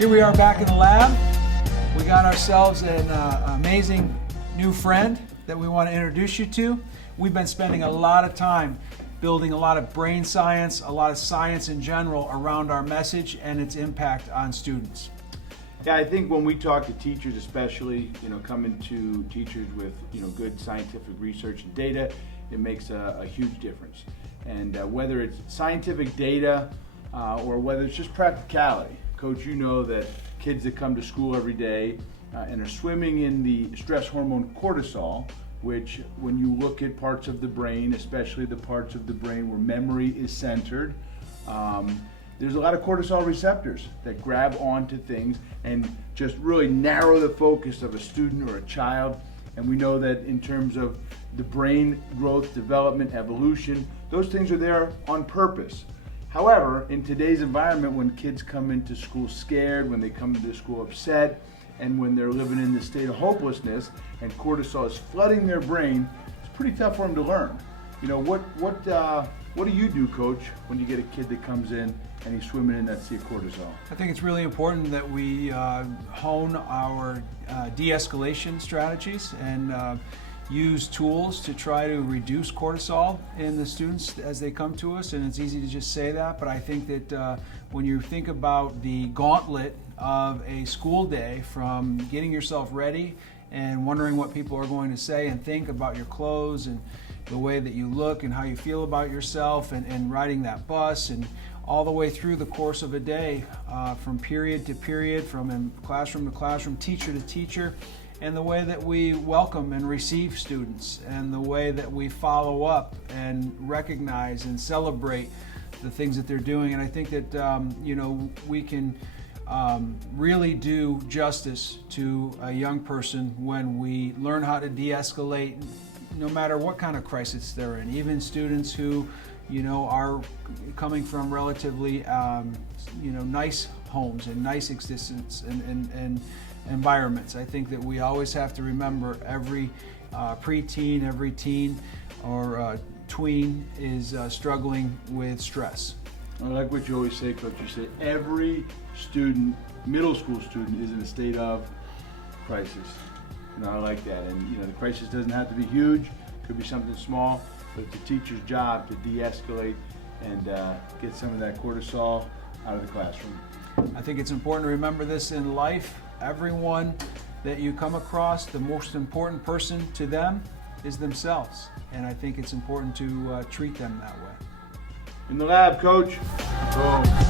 Here we are back in the lab. We got ourselves an amazing new friend that we want to introduce you to. We've been spending a lot of time building a lot of brain science, a lot of science in general around our message and its impact on students. Yeah, I think when we talk to teachers, especially, coming to teachers with, good scientific research and data, it makes a huge difference. And whether it's scientific data or whether it's just practicality, Coach, you know that kids that come to school every day and are swimming in the stress hormone cortisol, which when you look at parts of the brain, especially the parts of the brain where memory is centered, there's a lot of cortisol receptors that grab onto things and just really narrow the focus of a student or a child. And we know that in terms of the brain growth, development, evolution, those things are there on purpose. However, in today's environment, when kids come into school scared, when they come into school upset, and when they're living in this state of hopelessness and cortisol is flooding their brain, it's pretty tough for them to learn. What do you do, Coach, when you get a kid that comes in and he's swimming in that sea of cortisol? I think it's really important that we hone our de-escalation strategies and use tools to try to reduce cortisol in the students as they come to us. And it's easy to just say that, but I think that when you think about the gauntlet of a school day, from getting yourself ready and wondering what people are going to say and think about your clothes and the way that you look and how you feel about yourself, and riding that bus, and all the way through the course of a day, from period to period, from classroom to classroom, teacher to teacher, and the way that we welcome and receive students, and the way that we follow up and recognize and celebrate the things that they're doing. And I think that we can really do justice to a young person when we learn how to de-escalate, no matter what kind of crisis they're in. Even students who are coming from relatively nice homes and nice existence and environments. I think that we always have to remember every preteen, every teen or tween is struggling with stress. I like what you always say, Coach. You say every student, middle school student, is in a state of crisis. I like that. And the crisis doesn't have to be huge. It could be something small, but it's the teacher's job to de-escalate and get some of that cortisol out of the classroom. I think it's important to remember this in life. Everyone that you come across, the most important person to them is themselves. And I think it's important to treat them that way. In the lab, Coach. Go.